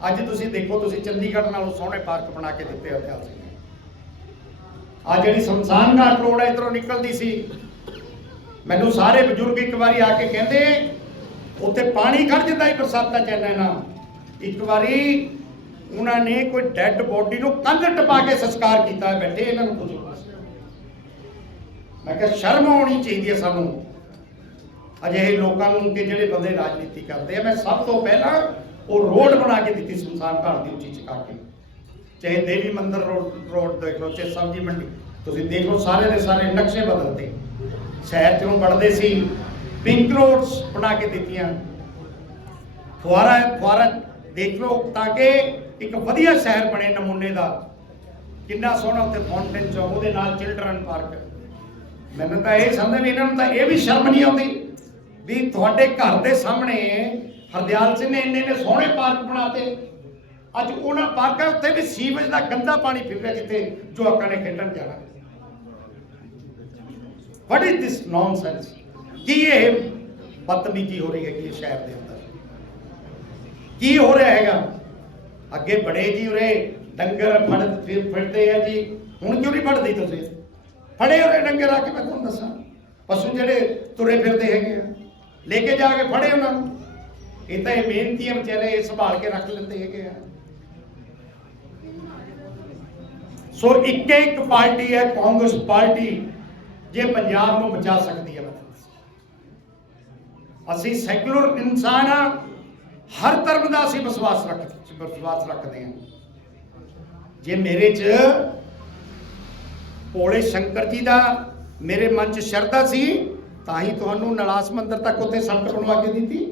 ਅੱਜ ਤੁਸੀਂ ਦੇਖੋ, ਤੁਸੀਂ ਚੰਡੀਗੜ੍ਹ ਨਾਲੋਂ ਸੋਹਣੇ ਪਾਰਕ ਬਣਾ ਕੇ ਦਿੱਤੇ ਹੋਏ ਆ ਆ ਜਿਹੜੀ ਸ਼ਮਸ਼ਾਨ ਘਾਟ ਰੋਡ ਹੈ ਇਧਰੋਂ ਨਿਕਲਦੀ ਸੀ। ਮੈਨੂੰ ਸਾਰੇ ਬਜ਼ੁਰਗ ਇੱਕ ਵਾਰੀ ਆ ਕੇ ਕਹਿੰਦੇ, ਉੱਥੇ ਪਾਣੀ ਖੜ ਜਾਂਦਾ ਸੀ ਬਰਸਾਤਾਂ ਚ ਇੰਨਾ ਨਾ ਇੱਕ ਵਾਰੀ ਉਹਨਾਂ ਨੇ ਕੋਈ ਡੈੱਡ ਬੋਡੀ ਨੂੰ ਕੰਧ ਟਪਾ ਕੇ ਸੰਸਕਾਰ ਕੀਤਾ, ਬੈਠੇ ਇਹਨਾਂ ਨੂੰ ਪੁੱਛੋ ਮੈਂ ਕਿਹਾ, ਸ਼ਰਮ ਆਉਣੀ ਚਾਹੀਦੀ ਹੈ ਸਾਨੂੰ। ਅਜਿਹੇ ਲੋਕਾਂ ਨੂੰ ਕਿ ਜਿਹੜੇ ਬੰਦੇ ਰਾਜਨੀਤੀ ਕਰਦੇ ਆ, ਮੈਂ ਸਭ ਤੋਂ ਪਹਿਲਾਂ ਉਹ ਰੋਡ ਬਣਾ ਕੇ ਦਿੱਤੀ ਸੁਨਸਾਨ ਘਾਟ ਦੀ ਉੱਚੀ ਚਕਾ ਕੇ ਚਾਹੇ ਦੇਵੀ ਮੰਦਰ ਰੋਡ ਰੋਡ ਦੇਖ ਲਓ, ਚਾਹੇ ਸਬਜ਼ੀ ਮੰਡੀ। ਤੁਸੀਂ ਦੇਖ ਲਓ, ਸਾਰੇ ਦੇ ਸਾਰੇ ਨਕਸ਼ੇ ਬਦਲਦੇ ਸ਼ਹਿਰ ਚੋਂ ਵੜਦੇ ਸੀ ਪਿੰਕ ਰੋਡਸ ਬਣਾ ਕੇ ਦਿੱਤੀਆਂ। ਫੁਆਰਾ ਫੁਆਰਾ ਦੇਖ ਲਓ, ਤਾਂ ਕਿ ਇੱਕ ਵਧੀਆ ਸ਼ਹਿਰ ਬਣੇ ਨਮੂਨੇ ਦਾ। ਕਿੰਨਾ ਸੋਹਣਾ ਉੱਥੇ ਫਾਊਂਟੇਨ ਚੌਕ ਉਹਦੇ ਨਾਲ ਚਿਲਡਰਨ ਪਾਰਕ ਮੈਨੂੰ ਤਾਂ ਇਹ ਸਮਝ ਵੀ ਇਹਨਾਂ ਨੂੰ ਤਾਂ ਇਹ ਵੀ ਸ਼ਰਮ ਨਹੀਂ ਆਉਂਦੀ ਵੀ ਤੁਹਾਡੇ ਘਰ ਦੇ ਸਾਹਮਣੇ ਹਰਦਿਆਲ ਸਿੰਘ ਨੇ ਇੰਨੇ ਨੇ ਸੋਹਣੇ ਪਾਰਕ ਬਣਾਤੇ। ਅੱਜ ਉਹਨਾਂ ਪਾਰਕਾਂ ਉੱਤੇ ਵੀ ਸੀਵਰੇਜ ਦਾ ਗੰਦਾ ਪਾਣੀ ਫਿਰ ਰਿਹਾ ਜਿੱਥੇ ਜਵਾਕਾਂ ਨੇ ਖੇਡਣ ਜਾਣਾ। ਵਾਟ ਇਜ਼ ਦਿਸ ਨੌਨਸੈਂਸ ਕੀ ਇਹ ਬਦਤਮੀਜ਼ੀ ਹੋ ਰਹੀ ਹੈ ਕਿ ਸ਼ਹਿਰ ਦੇ ਅੰਦਰ? ਕੀ ਹੋ ਰਿਹਾ ਹੈਗਾ? ਅੱਗੇ ਬੜੇ ਜੀ ਉਰੇ ਡੰਗਰ ਫੜ ਫਿਰ ਫਿਰਦੇ ਆ ਜੀ। ਹੁਣ ਕਿਉਂ ਨਹੀਂ ਫੜਦੇ ਤੁਸੀਂ? ਫੜੇ ਉਰੇ ਡੰਗਰ ਆ ਕੇ, ਮੈਂ ਤੁਹਾਨੂੰ ਦੱਸਾਂ। ਪਸ਼ੂ ਜਿਹੜੇ ਤੁਰੇ ਫਿਰਦੇ ਹੈਗੇ ਆ। ਲੈ ਕੇ ਜਾ ਕੇ ਫੜੇ ਉਹਨਾਂ ਨੂੰ। ਇਹ ਤਾਂ ਇਹ ਮਿਹਨਤੀ ਆ, ਵਿਚਾਰੇ ਇਹ ਸੰਭਾਲ ਕੇ ਰੱਖ ਲੈਂਦੇ ਹੈਗੇ ਆ। ਸੋ ਇੱਕ ਇੱਕ ਪਾਰਟੀ ਹੈ, ਕਾਂਗਰਸ ਪਾਰਟੀ, ਜੇ ਪੰਜਾਬ ਨੂੰ ਬਚਾ ਸਕਦੀ ਹੈ। ਅਸੀਂ ਸੈਕੂਲਰ ਇਨਸਾਨ ਆ, ਹਰ ਧਰਮ ਦਾ ਅਸੀਂ ਵਿਸ਼ਵਾਸ ਰੱਖ, ਵਿਸ਼ਵਾਸ ਰੱਖਦੇ ਹਾਂ। ਜੇ ਮੇਰੇ 'ਚ ਭੋਲੇ ਸ਼ੰਕਰ ਜੀ ਦਾ ਮੇਰੇ ਮਨ 'ਚ ਸ਼ਰਧਾ ਸੀ, ਤਾਂ ਹੀ ਤੁਹਾਨੂੰ ਨਲਾਸ ਮੰਦਰ ਤੱਕ ਉੱਥੇ ਸੜਕ ਬਣਵਾ ਕੇ ਦਿੱਤੀ।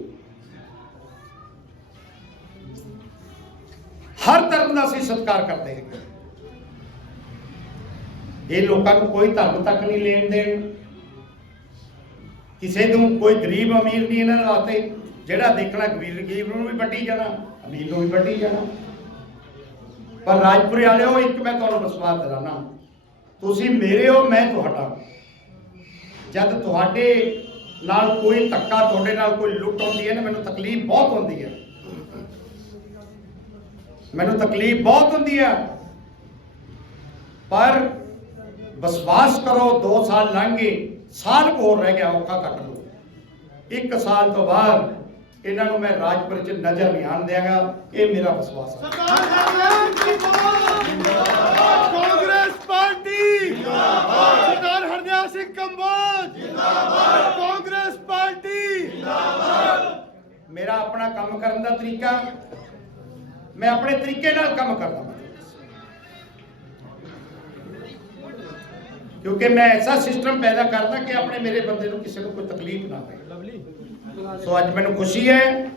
ਹਰ ਧਰਮ ਦਾ ਅਸੀਂ ਸਤਿਕਾਰ ਕਰਦੇ ਹਾਂ। ਇਹ ਲੋਕਾਂ ਨੂੰ ਕੋਈ ਧਰਮ ਤੱਕ ਨਹੀਂ ਲੈਣ ਦੇਣ। ਕਿਸੇ ਨੂੰ ਕੋਈ ਗਰੀਬ ਅਮੀਰ ਨਹੀਂ ਇਹਨਾਂ ਵਾਸਤੇ ਜਿਹੜਾ ਦੇਖਣਾ ਗਰੀਬ ਨੂੰ ਵੀ ਵੱਢੀ ਜਾਣਾ, ਅਮੀਰ ਨੂੰ ਵੀ ਵੱਢੀ ਜਾਣਾ। ਪਰ ਰਾਜਪੁਰੇ ਵਾਲਿਓ, ਇੱਕ ਮੈਂ ਤੁਹਾਨੂੰ ਵਿਸ਼ਵਾਸ ਦਿਲਾਣਾ ਤੁਸੀਂ ਮੇਰੇ ਹੋ, ਮੈਂ ਤੁਹਾਡਾ। ਜਦ ਤੁਹਾਡੇ ਨਾਲ ਕੋਈ ਧੱਕਾ, ਤੁਹਾਡੇ ਨਾਲ ਕੋਈ ਲੁੱਟ ਹੁੰਦੀ ਹੈ ਨਾ, ਮੈਨੂੰ ਤਕਲੀਫ ਬਹੁਤ ਹੁੰਦੀ ਹੈ। ਮੈਨੂੰ ਤਕਲੀਫ ਬਹੁਤ ਹੁੰਦੀ ਹੈ ਪਰ ਵਿਸ਼ਵਾਸ ਕਰੋ 2 ਸਾਲ ਲੰਘ ਗਏ ਸਾਲ ਹੋਰ ਰਹਿ ਗਿਆ ਔਖਾ ਕੱਟ ਲਓ। ਇੱਕ ਸਾਲ ਤੋਂ ਬਾਅਦ ਇਹਨਾਂ ਨੂੰ ਮੈਂ ਰਾਜਪੁਰ ਚ ਨਜ਼ਰ ਨਹੀਂ ਆਣ ਦਿਆਂਗਾ। ਇਹ ਮੇਰਾ ਵਿਸ਼ਵਾਸ ਹੈ ਸਰਦਾਰ ਹਰਦਿਆਲ ਜਿੰਦਾਬਾਦ। ਕਾਂਗਰਸ ਪਾਰਟੀ। ਜਿੰਦਾਬਾਦ। ਸਰਦਾਰ ਹਰਦਿਆਲ ਸਿੰਘ ਕੰਬੋਜ। ਜਿੰਦਾਬਾਦ। ਕਾਂਗਰਸ ਪਾਰਟੀ। ਮੇਰਾ ਆਪਣਾ ਕੰਮ ਕਰਨ ਦਾ ਤਰੀਕਾ ਮੈਂ ਆਪਣੇ ਤਰੀਕੇ ਨਾਲ ਕੰਮ ਕਰਦਾ ਕਿਉਂਕਿ ਮੈਂ ਐਸਾ ਸਿਸਟਮ ਪੈਦਾ ਕਰਦਾ ਕਿ ਆਪਣੇ ਮੇਰੇ ਬੰਦੇ ਨੂੰ ਕਿਸੇ ਨੂੰ ਕੋਈ ਤਕਲੀਫ ਨਾ ਪਏ ਸੋ ਅੱਜ ਮੈਨੂੰ ਖੁਸ਼ੀ ਹੈ।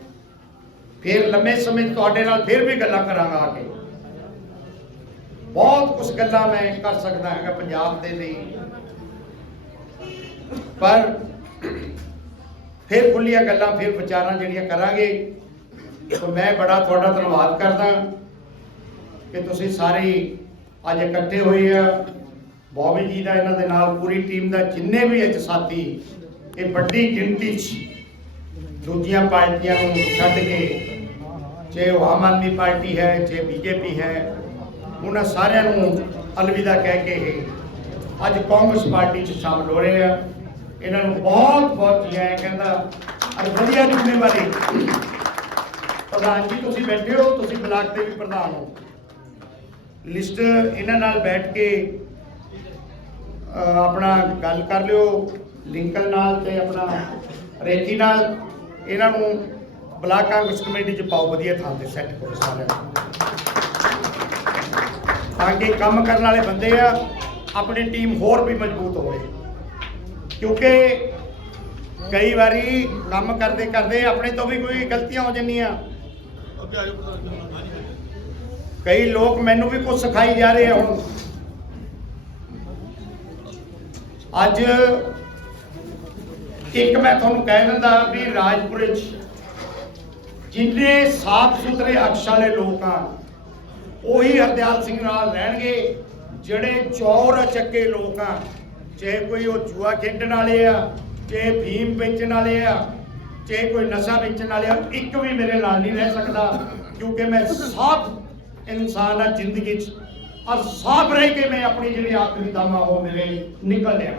ਫਿਰ ਲੰਮੇ ਸਮੇਂ ਤੁਹਾਡੇ ਨਾਲ ਫਿਰ ਵੀ ਗੱਲਾਂ ਕਰਾਂਗਾ ਆ ਕੇ। ਬਹੁਤ ਕੁਝ ਗੱਲਾਂ ਮੈਂ ਕਰ ਸਕਦਾ ਹੈਗਾ, ਪੰਜਾਬ ਦੇ ਲਈ। ਪਰ ਫਿਰ ਖੁੱਲੀਆਂ ਗੱਲਾਂ, ਫਿਰ ਵਿਚਾਰਾਂ ਜਿਹੜੀਆਂ ਕਰਾਂਗੇ। ਸੋ ਮੈਂ ਬੜਾ ਤੁਹਾਡਾ ਧੰਨਵਾਦ ਕਰਦਾ ਕਿ ਤੁਸੀਂ ਸਾਰੇ ਅੱਜ ਇਕੱਠੇ ਹੋਏ ਆ। ਬੌਬੀ ਜੀ ਦਾ ਇਹਨਾਂ ਦੇ ਨਾਲ ਪੂਰੀ ਟੀਮ ਦਾ ਜਿੰਨੇ ਵੀ ਅੱਜ ਸਾਥੀ, ਇਹ ਵੱਡੀ ਗਿਣਤੀ 'ਚ ਦੂਜੀਆਂ ਪਾਰਟੀਆਂ ਨੂੰ ਛੱਡ ਕੇ ਚਾਹੇ ਉਹ ਆਮ ਆਦਮੀ ਪਾਰਟੀ ਹੈ ਚਾਹੇ ਬੀਜੇਪੀ ਹੈ, ਉਹਨਾਂ ਸਾਰਿਆਂ ਨੂੰ ਅਲਵਿਦਾ ਕਹਿ ਕੇ ਅੱਜ ਕਾਂਗਰਸ ਪਾਰਟੀ 'ਚ ਸ਼ਾਮਲ ਹੋ ਰਹੇ ਆ। ਇਹਨਾਂ ਨੂੰ ਬਹੁਤ ਬਹੁਤ ਜੀ ਕਹਿੰਦਾ ਅੱਜ ਵਧੀਆ ਜ਼ਿੰਮੇਵਾਰੀ ਪ੍ਰਧਾਨ ਜੀ, ਤੁਸੀਂ ਬੈਠੇ ਹੋ, ਤੁਸੀਂ ਬਲਾਕ ਦੇ ਵੀ ਪ੍ਰਧਾਨ ਹੋ। ਲਿਸਟ ਇਹਨਾਂ ਨਾਲ ਬੈਠ ਕੇ ਆਪਣਾ ਗੱਲ ਕਰ ਲਿਓ ਲਿੰਕਲ ਨਾਲ ਤੇ ਆਪਣਾ ਰੇਤੀ ਨਾਲ। ਇਹਨਾਂ ਨੂੰ ਬਲਾਕ ਕਾਂਗਰਸ ਕਮੇਟੀ ਚ ਪਾਓ, ਵਧੀਆ ਥਾਂ ਤੇ ਸੈੱਟ ਕਰੋ ਸਾਰਿਆਂ ਨੂੰ। ਤਾਂ ਕਿ ਕੰਮ ਕਰਨ ਵਾਲੇ ਬੰਦੇ ਆ, ਆਪਣੀ ਟੀਮ ਹੋਰ ਵੀ ਮਜ਼ਬੂਤ ਹੋਵੇ। ਕਿਉਂਕਿ ਕਈ ਵਾਰੀ ਕੰਮ ਕਰਦੇ ਕਰਦੇ ਆਪਣੇ ਤੋਂ ਵੀ ਕੋਈ ਗਲਤੀਆਂ ਹੋ ਜਾਂਦੀਆਂ। ਕਈ ਲੋਕ ਮੈਨੂੰ ਵੀ ਕੁਝ ਸਿਖਾਈ ਜਾ ਰਹੇ ਹੁਣ। ਅੱਜ ਇੱਕ ਮੈਂ ਤੁਹਾਨੂੰ ਕਹਿ ਦਿੰਦਾ ਵੀ ਰਾਜਪੁਰ ਵਿੱਚ ਜਿੰਨੇ ਸਾਫ਼ ਸੁਥਰੇ ਅਕਸ਼ ਵਾਲੇ ਲੋਕ ਆ, ਉਹੀ ਹਰਦਿਆਲ ਸਿੰਘ ਨਾਲ ਰਹਿਣਗੇ ਜਿਹੜੇ ਚੌਰ ਚੱਕੇ ਲੋਕ ਆ, ਚਾਹੇ ਕੋਈ ਉਹ ਜੂਆ ਖੇਡਣ ਵਾਲੇ ਆ, ਚਾਹੇ ਫੀਮ ਵੇਚਣ ਵਾਲੇ ਆ ਜੇ ਕੋਈ ਨਸ਼ਾ ਵੇਚਣ ਵਾਲੇ ਇੱਕ ਵੀ ਮੇਰੇ ਨਾਲ ਨਹੀਂ ਰਹਿ ਸਕਦਾ, ਕਿਉਂਕਿ ਮੈਂ ਸਾਫ਼ ਇਨਸਾਨ ਆ ਜ਼ਿੰਦਗੀ 'ਚ। ਔਰ ਸਾਫ਼ ਰਹਿ ਕੇ ਮੈਂ ਆਪਣੀ ਜਿਹੜੀ ਆਖਰੀ ਦਮ ਉਹ ਮੇਰੇ ਨਿਕਲ ਲਿਆ